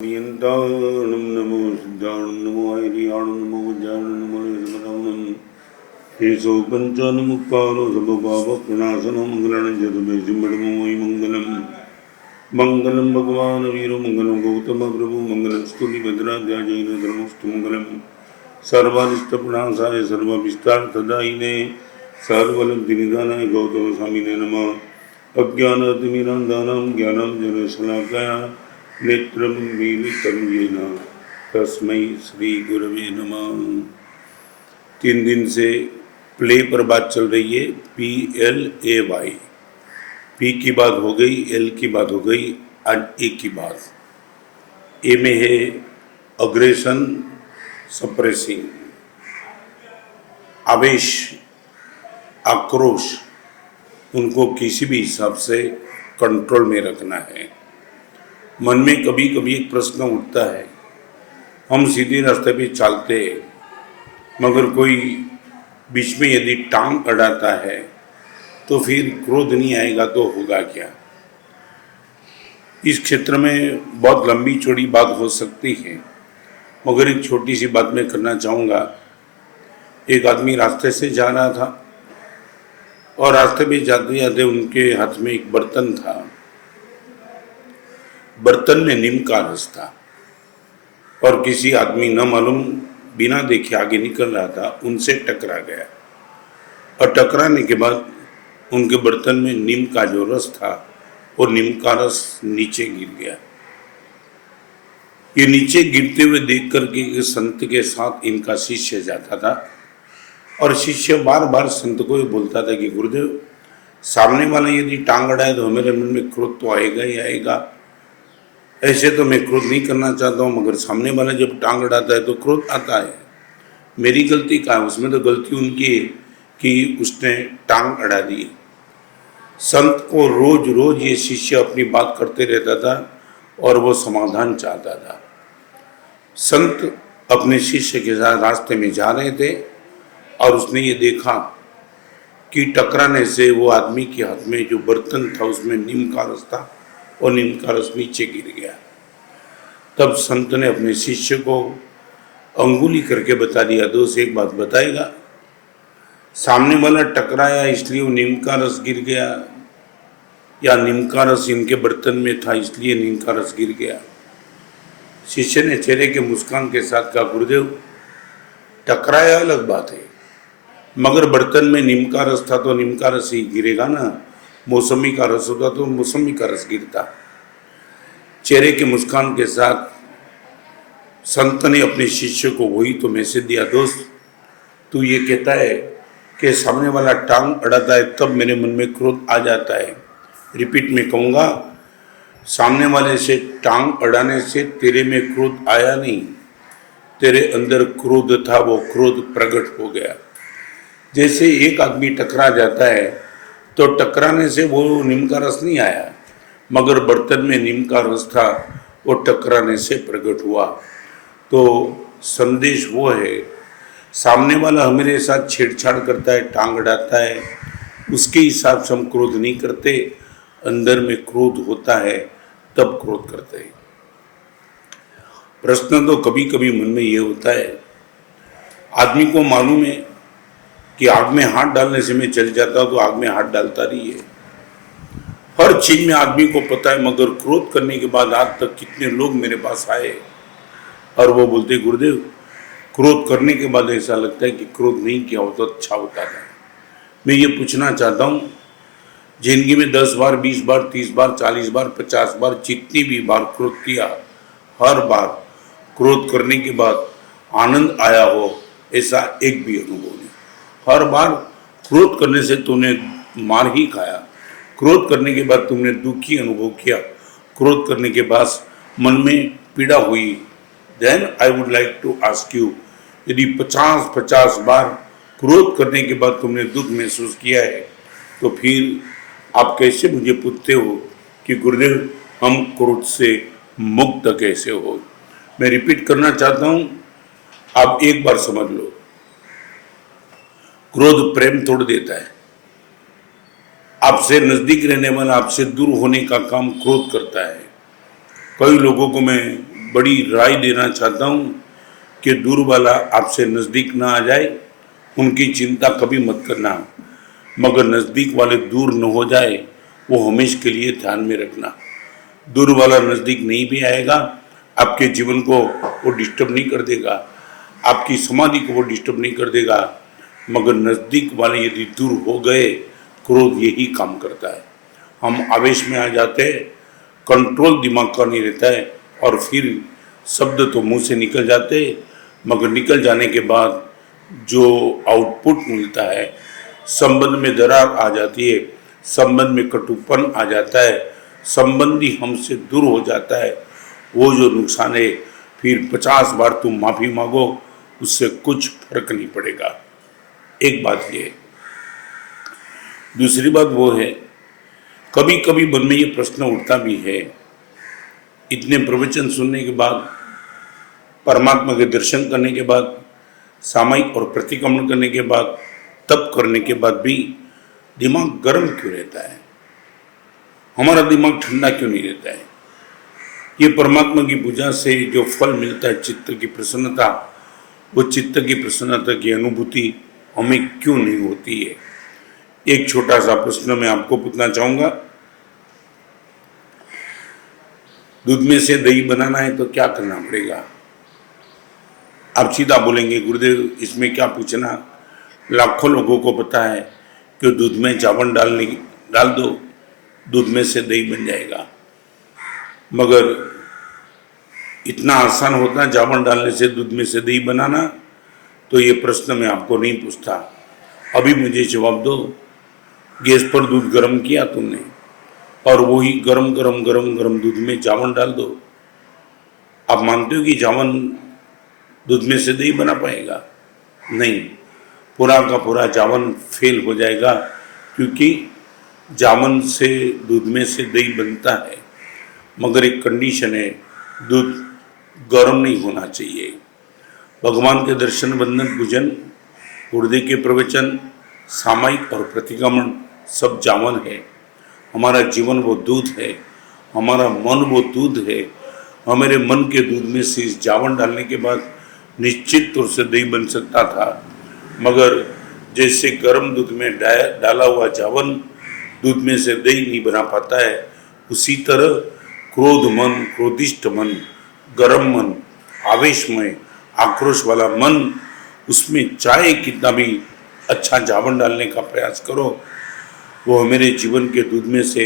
यन्ताणं नमो सिद्धाणं नमो ऐर्याणं नमो वज्राणं नमो निर्मलाणं केशो पञ्चानमुक्तानो सर्वपापप्रणाशनो मङ्गलाणं चतुर्वेदिमडमो वै मङ्गलं मङ्गलं भगवान् वीरो मङ्गलं गौतमप्रभु मङ्गलं स्तुतिभद्राध्यायेन धर्मस्तु मङ्गलं सर्वारिष्टप्रणाशाय सर्वाभिष्टार्थदायिने सर्वलब्धिनिधानाय गौतमस्वामिने नमः। अज्ञानातिमिरान्धानां ज्ञानाञ्जनशलाकया नेत्रं मीलितं येन तस्मै श्री गुरवे नमः। 3 दिन से प्ले पर बात चल रही है, PLAY। पी की बात हो गई, एल की बात हो गई, आज ए की बात। ए में है अग्रेशन सप्रेसिंग, आवेश, आक्रोश, उनको किसी भी हिसाब से कंट्रोल में रखना है। मन में कभी कभी एक प्रश्न उठता है, हम सीधे रास्ते पे चलते हैं मगर कोई बीच में यदि टांग अड़ाता है तो फिर क्रोध नहीं आएगा तो होगा क्या। इस क्षेत्र में बहुत लंबी चौड़ी बात हो सकती है मगर एक छोटी सी बात मैं करना चाहूँगा। एक आदमी रास्ते से जा रहा था और रास्ते में जाते जाते उनके हाथ में एक बर्तन था। बर्तन में नीम का रस था और किसी आदमी न मालूम बिना देखे आगे निकल रहा था, उनसे टकरा गया और टकराने के बाद उनके बर्तन में नीम का जो रस था वो नीम का रस नीचे गिर गया। ये नीचे गिरते हुए देख करके संत के साथ इनका शिष्य जाता था और शिष्य बार बार संत को ये बोलता था कि गुरुदेव, सामने वाला यदि टांग अड़ाए तो मेरे मन में क्रोध तो आएगा ही आएगा। ऐसे तो मैं क्रोध नहीं करना चाहता हूँ मगर सामने वाला जब टांग अड़ाता है तो क्रोध आता है। मेरी गलती क्या है? उसमें तो गलती उनकी है कि उसने टांग अड़ा दी। संत को रोज रोज ये शिष्य अपनी बात करते रहता था और वो समाधान चाहता था। संत अपने शिष्य के साथ रास्ते में जा रहे थे और उसने ये देखा कि टकराने से वो आदमी के हाथ में जो बर्तन था उसमें नीम का रस था और नीम का रस नीचे गिर गया। तब संत ने अपने शिष्य को अंगुली करके बता दिया, दोस्त एक बात बताएगा, सामने वाला टकराया इसलिए वो नीम का रस गिर गया या नीम का रस इनके बर्तन में था इसलिए नीम का रस गिर गया? शिष्य ने चेहरे के मुस्कान के साथ कहा, गुरुदेव, टकराया अलग बात है मगर बर्तन में नीम का रस था तो नीम का रस ही गिरेगा ना। मौसमी का रस होता तो मौसमी का रस गिरता। चेहरे के मुस्कान के साथ संत ने अपने शिष्य को वही तो मैसेज दिया, दोस्त तू ये कहता है कि सामने वाला टांग अड़ाता है तब मेरे मन में क्रोध आ जाता है। रिपीट में कहूँगा, सामने वाले से टांग अड़ाने से तेरे में क्रोध आया नहीं, तेरे अंदर क्रोध था, वो क्रोध प्रकट हो गया। जैसे एक आदमी टकरा जाता है तो टकराने से वो नीम का रस नहीं आया मगर बर्तन में नीम का रस था, वो टकराने से प्रकट हुआ। तो संदेश वो है, सामने वाला हमारे साथ छेड़छाड़ करता है, टांग अड़ाता है, उसके हिसाब से हम क्रोध नहीं करते, अंदर में क्रोध होता है तब क्रोध करते हैं। प्रश्न तो कभी कभी मन में ये होता है, आदमी को मालूम है कि आग में हाथ डालने से मैं जल जाता हूँ तो आग में हाथ डालता नहीं है। हर चीज में आदमी को पता है मगर क्रोध करने के बाद आज तक कितने लोग मेरे पास आए और वो बोलते, गुरुदेव, क्रोध करने के बाद ऐसा लगता है कि क्रोध नहीं किया हो तो अच्छा होता था। मैं ये पूछना चाहता हूँ, जिंदगी में 10 बार, 20 बार, 30 बार, 40 बार, 50 बार, जितनी भी बार क्रोध किया, हर बार क्रोध करने के बाद आनंद आया हो ऐसा एक भी अनुभव नहीं। हर बार क्रोध करने से तूने मार ही खाया, क्रोध करने के बाद तुमने दुखी अनुभव किया, क्रोध करने के बाद मन में पीड़ा हुई। Then I would like to ask you, यदि 50 बार क्रोध करने के बाद तुमने दुख महसूस किया है तो फिर आप कैसे मुझे पूछते हो कि गुरुदेव हम क्रोध से मुक्त कैसे हो? मैं रिपीट करना चाहता हूँ, आप एक बार समझ लो, क्रोध प्रेम तोड़ देता है। आपसे नजदीक रहने वाला आपसे दूर होने का काम क्रोध करता है। कई लोगों को मैं बड़ी राय देना चाहता हूँ कि दूर वाला आपसे नज़दीक ना आ जाए, उनकी चिंता कभी मत करना, मगर नज़दीक वाले दूर न हो जाए वो हमेशा के लिए ध्यान में रखना। दूर वाला नज़दीक नहीं भी आएगा, आपके जीवन को वो डिस्टर्ब नहीं कर देगा, आपकी समाधि को वो डिस्टर्ब नहीं कर देगा, मगर नज़दीक वाले यदि दूर हो गए, क्रोध यही काम करता है। हम आवेश में आ जाते हैं, कंट्रोल दिमाग का नहीं रहता है, और फिर शब्द तो मुंह से निकल जाते, मगर निकल जाने के बाद जो आउटपुट मिलता है, संबंध में दरार आ जाती है, संबंध में कटुपन आ जाता है, संबंधी हमसे दूर हो जाता है, वो जो नुकसान है फिर 50 बार तुम माफ़ी मांगो उससे कुछ फर्क नहीं पड़ेगा। एक बात ये। दूसरी बात वो है, कभी कभी मन में ये प्रश्न उठता भी है, इतने प्रवचन सुनने के बाद, परमात्मा के दर्शन करने के बाद, सामायिक और प्रतिक्रमण करने के बाद, तप करने के बाद भी दिमाग गर्म क्यों रहता है? हमारा दिमाग ठंडा क्यों नहीं रहता है? ये परमात्मा की पूजा से जो फल मिलता है, चित्त की प्रसन्नता, वो चित्त की प्रसन्नता की अनुभूति हमें क्यों नहीं होती है? एक छोटा सा प्रश्न मैं आपको पूछना चाहूंगा, दूध में से दही बनाना है तो क्या करना पड़ेगा? आप सीधा बोलेंगे गुरुदेव इसमें क्या पूछना, लाखों लोगों को पता है कि दूध में चावल डाल दो, दूध में से दही बन जाएगा। मगर इतना आसान होता है चावल डालने से दूध में से दही बनाना? तो ये प्रश्न मैं आपको नहीं पूछता, अभी मुझे जवाब दो। गैस पर दूध गर्म किया तुमने, और वही गरम गरम गरम गरम दूध में चावल डाल दो, आप मानते हो कि चावल दूध में से दही बना पाएगा? नहीं, पूरा का पूरा जावन फेल हो जाएगा, क्योंकि जावन से दूध में से दही बनता है, मगर एक कंडीशन है, दूध गर्म नहीं होना चाहिए। भगवान के दर्शन, बंधन, पूजन, गुरुदेव के प्रवचन, सामायिक और प्रतिक्रमण सब जावन है। हमारा जीवन वो दूध है, हमारा मन वो दूध है। हमारे मन के दूध में से इस जावन डालने के बाद निश्चित तौर से दही बन सकता था, मगर जैसे गर्म दूध में डाला हुआ जावन दूध में से दही नहीं बना पाता है, उसी तरह क्रोध मन, क्रोधिष्ठ मन, गर्म मन, आवेशमय, आक्रोश वाला मन, उसमें चाहे कितना भी अच्छा जावन डालने का प्रयास करो, वो मेरे जीवन के दूध में से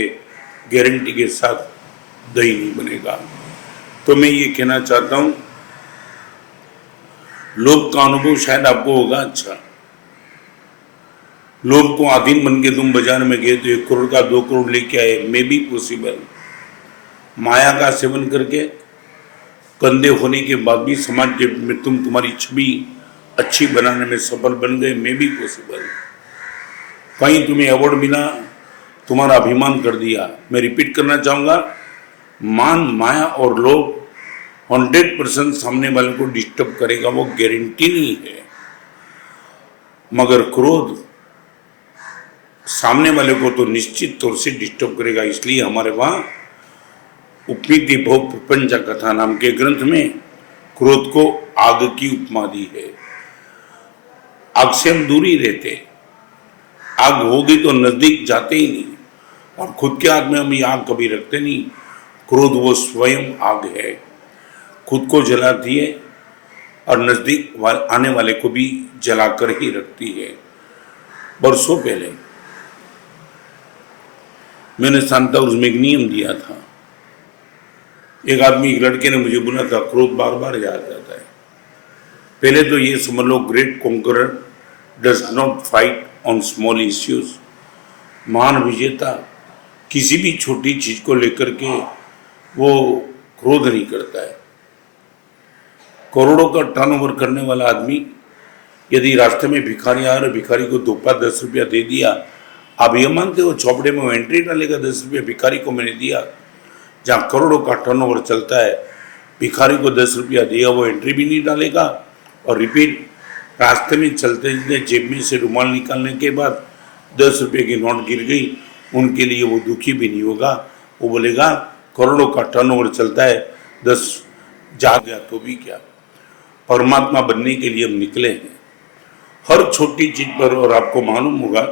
गारंटी के साथ दही नहीं बनेगा। तो मैं ये कहना चाहता हूँ, लोभ का अनुभव शायद आपको होगा। अच्छा, लोभ को अधीन बन के तुम बाजार में गए तो 1 करोड़ का 2 करोड़ लेके आए, मे बी पॉसिबल। माया का सेवन करके कंधे होने के बाद भी समाज के में तुम्हारी छवि अच्छी बनाने में सफल बन गए, मे बी पॉसिबल। कहीं तुम्हें अवार्ड मिला, तुम्हारा अभिमान कर दिया। मैं रिपीट करना चाहूंगा, मान, माया और लोभ 100% सामने वाले को डिस्टर्ब करेगा, वो गारंटी नहीं है। मगर क्रोध सामने वाले को तो निश्चित तौर से डिस्टर्ब करेगा। इसलिए हमारे वहां उपनीति भव प्रपंच कथा नाम के ग्रंथ में क्रोध को आग की उपमा दी है। आग से हम दूर ही रहते, आग होगी तो नजदीक जाते ही नहीं, और खुद के हाथ में हम ये आग कभी रखते नहीं। क्रोध वो स्वयं आग है, खुद को जलाती है और नजदीक आने वाले को भी जलाकर ही रखती है। बरसों पहले मैंने सांता क्रूज में एक नियम दिया था। एक आदमी, एक लड़के ने मुझे बोला था, क्रोध बार बार याद आता है। पहले तो ये समझ लो, great conqueror does not fight on small issues. महान विजेता किसी भी छोटी चीज को लेकर के वो क्रोध नहीं करता है। करोड़ों का टर्नओवर करने वाला आदमी यदि रास्ते में भिखारी आ रहे, भिखारी को 10 रुपया दे दिया, आप ये मानते हो चौपड़े में वो एंट्री डालेगा? 10 रुपया भिखारी को मैंने दिया। जहाँ करोड़ों का टर्नओवर चलता है, भिखारी को 10 रुपया दिया, वो एंट्री भी नहीं डालेगा। और रिपीट, रास्ते में चलते चलते जेब में से रुमाल निकालने के बाद 10 रुपये की नोट गिर गई, उनके लिए वो दुखी भी नहीं होगा। वो बोलेगा करोड़ों का टर्नओवर चलता है, 10 जा गया तो भी क्या, परमात्मा बनने के लिए हम निकले हैं हर छोटी चीज पर। और आपको मालूम होगा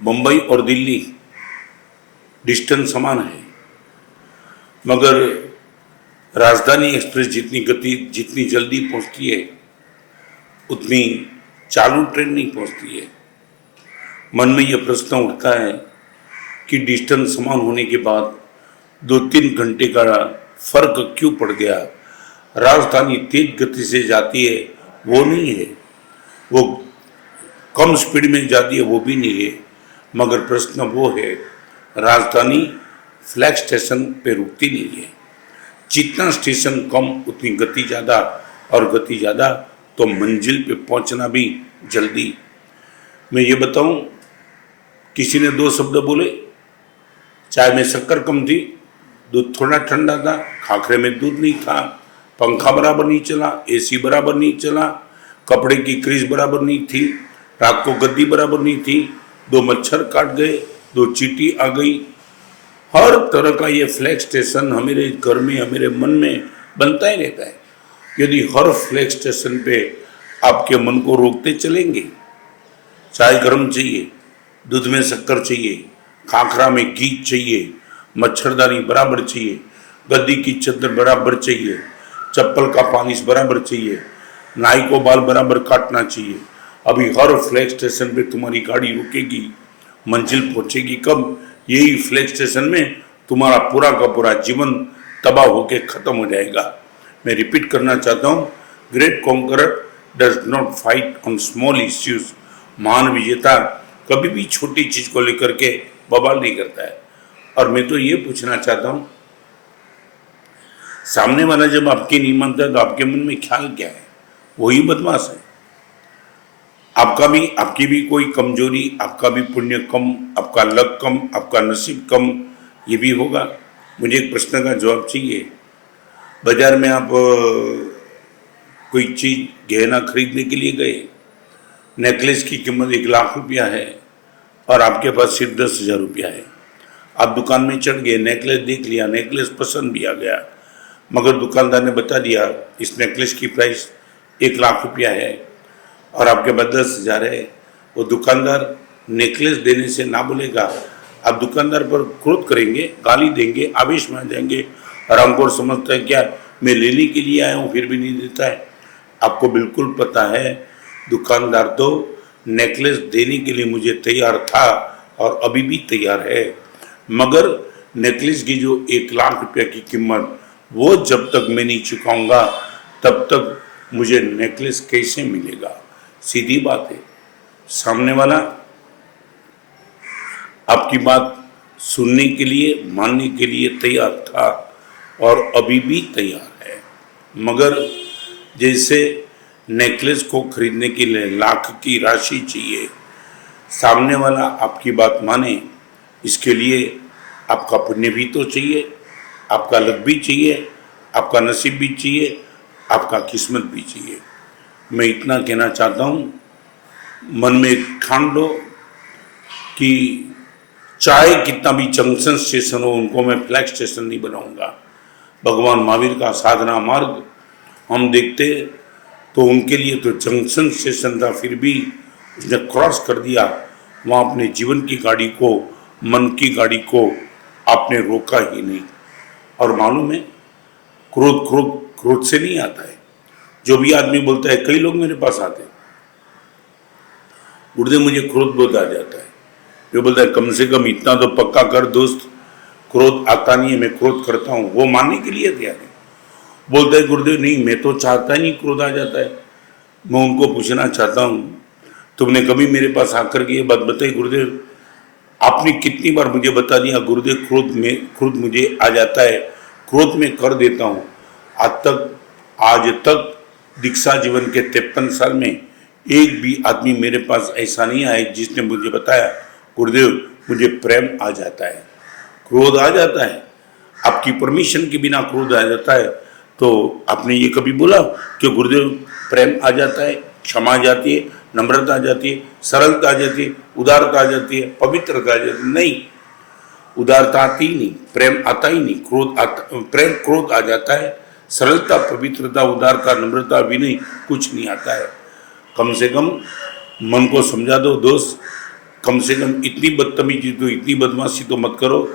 मुंबई और दिल्ली डिस्टेंस समान है, मगर राजधानी एक्सप्रेस जितनी जल्दी पहुंचती है उतनी चालू ट्रेन नहीं पहुंचती है। मन में यह प्रश्न उठता है कि डिस्टेंस समान होने के बाद 2-3 घंटे का फर्क क्यों पड़ गया। राजधानी तेज गति से जाती है वो नहीं है, वो कम स्पीड में जाती है वो भी नहीं है, मगर प्रश्न वो है राजधानी फ्लैग स्टेशन पे रुकती नहीं है। जितना स्टेशन कम उतनी गति ज़्यादा, और गति ज़्यादा तो मंजिल पे पहुंचना भी जल्दी। मैं ये बताऊं, किसी ने 2 शब्द बोले, चाय में शक्कर कम थी, दूध थोड़ा ठंडा था, खाखरे में दूध नहीं था, पंखा बराबर नहीं चला, एसी बराबर नहीं चला, कपड़े की क्रीज बराबर नहीं थी, रात को गद्दी बराबर नहीं थी, 2 मच्छर काट गए, 2 चींटी आ गई। हर तरह का ये फ्लैग स्टेशन हमारे घर में, हमारे मन में बनता ही रहता है। यदि हर फ्लैग स्टेशन पे आपके मन को रोकते चलेंगे, चाय गर्म चाहिए, दूध में शक्कर चाहिए, खाखरा में घी चाहिए, मच्छरदानी बराबर चाहिए, गद्दी की चादर बराबर चाहिए, चप्पल का पॉलिश बराबर चाहिए, नाई को बाल बराबर काटना चाहिए, अभी हर फ्लैग स्टेशन पे तुम्हारी गाड़ी रुकेगी, मंजिल पहुंचेगी कब? यही फ्लैग स्टेशन में तुम्हारा पूरा का पूरा जीवन तबाह होकर खत्म हो जाएगा। मैं रिपीट करना चाहता हूँ, great conqueror does not fight on small issues. महान विजेता कभी भी छोटी चीज को लेकर के बवाल नहीं करता है। और मैं तो ये पूछना चाहता हूँ, सामने वाला जब आपकी नहीं मानता है तो आपके मन में ख्याल क्या है? वही बदमाश है। आपकी भी कोई कमजोरी, आपका भी पुण्य कम, आपका लक कम, आपका नसीब कम, ये भी होगा। मुझे एक प्रश्न का जवाब चाहिए। बाजार में आप कोई चीज गहना खरीदने के लिए गए, नेकलेस की कीमत 1 लाख रुपया है और आपके पास सिर्फ 10,000 रुपया है। आप दुकान में चढ़ गए, नेकलेस देख लिया, नेकलेस पसंद भी आ गया, मगर दुकानदार ने बता दिया इस नेकलेस की प्राइस 1 लाख रुपया है और आपके पास 10,000 है। वो दुकानदार नेकलेस देने से ना बोलेगा, आप दुकानदार पर क्रोध करेंगे, गाली देंगे, आवेश में आ जाएंगे और हमको समझता है क्या मैं लेने के लिए आया हूँ फिर भी नहीं देता है। आपको बिल्कुल पता है दुकानदार तो नेकलेस देने के लिए मुझे तैयार था और अभी भी तैयार है, मगर नेकलेस की जो 1 लाख रुपया की कीमत वो जब तक मैं नहीं चुकाऊंगा तब तक मुझे नेकलेस कैसे मिलेगा। सीधी बात है। सामने वाला आपकी बात सुनने के लिए, मानने के लिए तैयार था और अभी भी तैयार है, मगर जैसे नेकलेस को खरीदने के लिए लाख की राशि चाहिए, सामने वाला आपकी बात माने इसके लिए आपका पुण्य भी तो चाहिए, आपका लक भी चाहिए, आपका नसीब भी चाहिए, आपका किस्मत भी चाहिए। मैं इतना कहना चाहता हूँ, मन में ठान लो कि चाहे कितना भी जंक्शन स्टेशन हो उनको मैं फ्लैग स्टेशन नहीं बनाऊंगा। भगवान महावीर का साधना मार्ग हम देखते तो उनके लिए तो जंक्शन स्टेशन था, फिर भी उसने क्रॉस कर दिया। वहाँ अपने जीवन की गाड़ी को, मन की गाड़ी को आपने रोका ही नहीं। और मालूम है, क्रोध से नहीं आता है। जो भी आदमी बोलता है, कई लोग मेरे पास आते हैं, गुरुदेव मुझे क्रोध बहुत आ जाता है। जो बोलता है कम से कम इतना तो पक्का कर दोस्त, क्रोध आता नहीं है, मैं क्रोध करता हूँ, वो मानने के लिए तैयार है। बोलता है गुरुदेव नहीं, मैं तो चाहता ही नहीं, क्रोध आ जाता है। मैं उनको पूछना चाहता हूँ, तुमने कभी मेरे पास आकर के ये बात बताई गुरुदेव? आपने कितनी बार मुझे बता दिया गुरुदेव क्रोध मुझे आ जाता है, क्रोध में कर देता हूँ। आज तक दीक्षा जीवन के 53 साल में एक भी आदमी मेरे पास ऐसा नहीं आया जिसने मुझे बताया गुरुदेव मुझे प्रेम आ जाता है, क्रोध आ जाता है, आपकी परमिशन के बिना क्रोध आ जाता है। तो आपने ये कभी बोला कि गुरुदेव प्रेम आ जाता है, क्षमा आ जाती है, नम्रता आ जाती है, सरलता आ जाती है, उदारता आ जाती है, पवित्रता आ जाती है? नहीं, उदारता आती ही नहीं, प्रेम आता ही नहीं, क्रोध आता, प्रेम क्रोध आ जाता है, सरलता, पवित्रता, उदारता, नम्रता, विनय कुछ नहीं आता है। कम से कम मन को समझा दो दोस्त, कम से कम इतनी बदतमीजी तो, इतनी बदमाशी तो मत करो।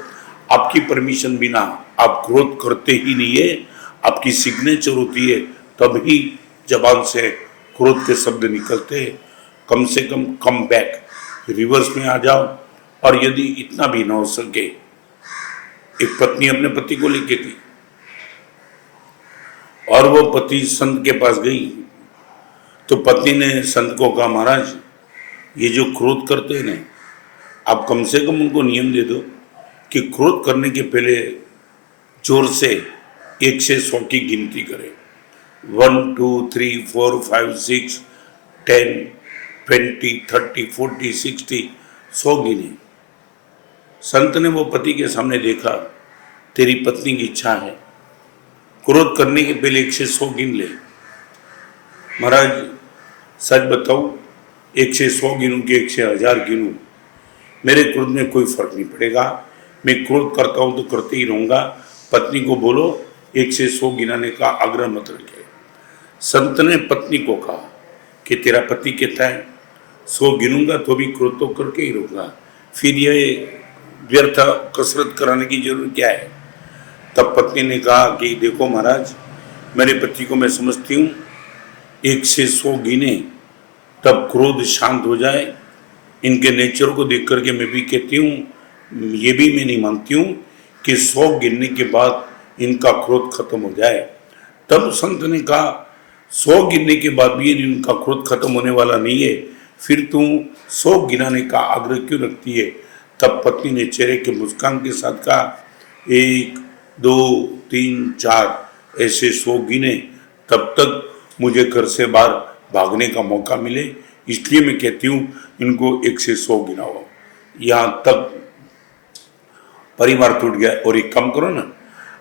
आपकी परमिशन बिना आप क्रोध करते ही नहीं है, आपकी सिग्नेचर होती है तभी जबान से क्रोध के शब्द निकलते हैं। कम से कम बैक, रिवर्स में आ जाओ। और यदि इतना भी ना हो सके, एक पत्नी अपने पति को लेके थी और वो पति संत के पास गई, तो पत्नी ने संत को कहा, महाराज ये जो क्रोध करते हैं ना, आप कम से कम उनको नियम दे दो कि क्रोध करने के पहले जोर से 1 से 100 की गिनती करें। 1 2 3 4 5 6 10 20 30 40 60 100 गिने। संत ने वो पति के सामने देखा, तेरी पत्नी की इच्छा है, क्रोध करने के पहले 1 से 100 गिन ले। महाराज सच बताऊं, 1 से 100 गिनूं कि 1 से 1000 गिनूं, मेरे क्रोध में कोई फर्क नहीं पड़ेगा। मैं क्रोध करता हूं तो करते ही रहूंगा। पत्नी को बोलो 1 से 100 गिनाने का आग्रह मत रखे। संत ने पत्नी को कहा कि तेरा पति कहता है 100 गिनूंगा तो भी क्रोध तो करके ही रहूंगा, फिर ये व्यर्थ कसरत कराने की जरूरत क्या है। तब पत्नी ने कहा कि देखो महाराज, मेरे पति को मैं समझती हूँ, 1 से 100 गिने तब क्रोध शांत हो जाए। इनके नेचर को देख करके मैं भी कहती हूँ, ये भी मैं नहीं मानती हूँ कि 100 गिनने के बाद इनका क्रोध खत्म हो जाए। तब संत ने कहा 100 गिनने के बाद भी यदि इनका क्रोध खत्म होने वाला नहीं है, फिर तुम 100 गिनाने का आग्रह क्यों रखती है। तब पत्नी ने चेहरे के मुस्कान के साथ कहा 1 2 3 4 ऐसे 100 गिने, तब तक मुझे घर से बाहर भागने का मौका मिले, इसलिए मैं कहती हूँ इनको 1 से 100 गिनाओ। यहाँ तक परिवार टूट गया। और एक काम करो ना,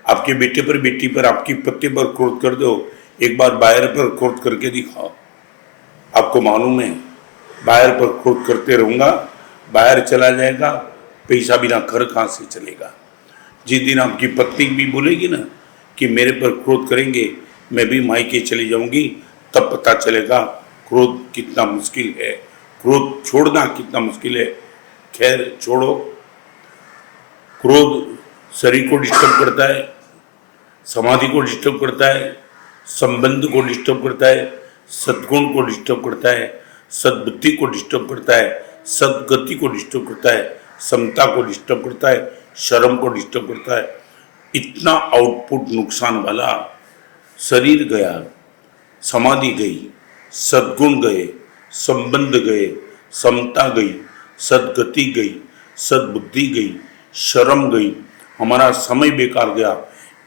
आपके बेटे पर, बेटी पर, आपकी पति पर क्रोध कर दो, एक बार बाहर पर क्रोध करके दिखाओ। आपको मालूम है बाहर पर क्रोध करते रहूंगा, बाहर चला जाएगा, पैसा बिना घर कहाँ से चलेगा। जिस दिन आपकी पत्नी भी बोलेगी ना कि मेरे पर क्रोध करेंगे, मैं भी मायके चली जाऊंगी, तब पता चलेगा क्रोध कितना मुश्किल है, क्रोध छोड़ना कितना मुश्किल है। खैर छोड़ो, क्रोध शरीर को डिस्टर्ब करता है, समाधि को डिस्टर्ब करता है, संबंध को डिस्टर्ब करता है, सद्गुण को डिस्टर्ब करता है, सद्बुद्धि को डिस्टर्ब करता है, सद्गति को डिस्टर्ब करता है, समता को डिस्टर्ब करता है, शर्म को डिस्टर्ब करता है। इतना आउटपुट नुकसान वाला शरीर गया, समाधि गई, सद्गुण गए, संबंध गए, समता गई, सद्गति गई, सद्बुद्धि गई, शर्म गई, हमारा समय बेकार गया।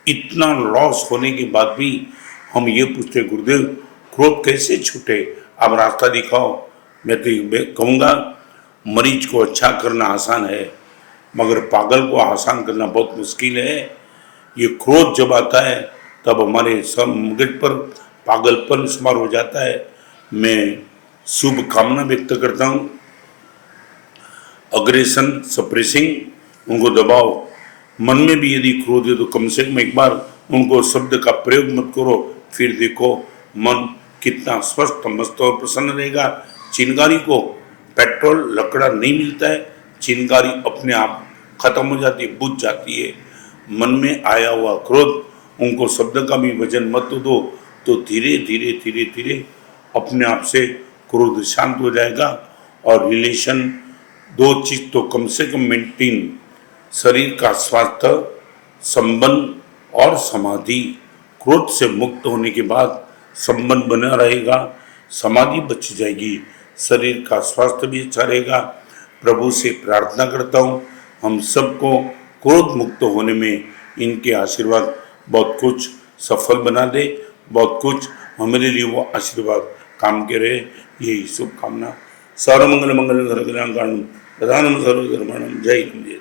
इतना लॉस होने के बाद भी हम ये पूछते, गुरुदेव क्रोध कैसे छूटे, आप रास्ता दिखाओ। मैं तो कहूँगा, मरीज को अच्छा करना आसान है, मगर पागल को आसान करना बहुत मुश्किल है। ये क्रोध जब आता है तब हमारे सब मगज पर पागलपन सवार हो जाता है। मैं शुभ कामना व्यक्त करता हूँ, अग्रेशन सप्रेसिंग, उनको दबाओ। मन में भी यदि क्रोध है तो कम से कम एक बार उनको शब्द का प्रयोग मत करो, फिर देखो मन कितना स्वस्थ, मस्त और प्रसन्न रहेगा। चिंगारी को पेट्रोल लकड़ा नहीं मिलता है, चिंगारी अपने आप खत्म हो जाती है, बुझ जाती है। मन में आया हुआ क्रोध, उनको शब्द का भी वजन मत दो, तो धीरे धीरे धीरे धीरे अपने आप से क्रोध शांत हो जाएगा। और रिलेशन, 2 चीज तो कम से कम मेंटेन, शरीर का स्वास्थ्य, संबंध और समाधि। क्रोध से मुक्त होने के बाद संबंध बना रहेगा, समाधि बच जाएगी, शरीर का स्वास्थ्य भी अच्छा रहेगा। प्रभु से प्रार्थना करता हूँ हम सबको क्रोध मुक्त होने में इनके आशीर्वाद बहुत कुछ सफल बना दे, बहुत कुछ हमारे लिए वो आशीर्वाद काम के रहे, यही शुभकामना। सर्वमंगल मंगल प्रधानम सर्वधर्माणम। जय हिंद।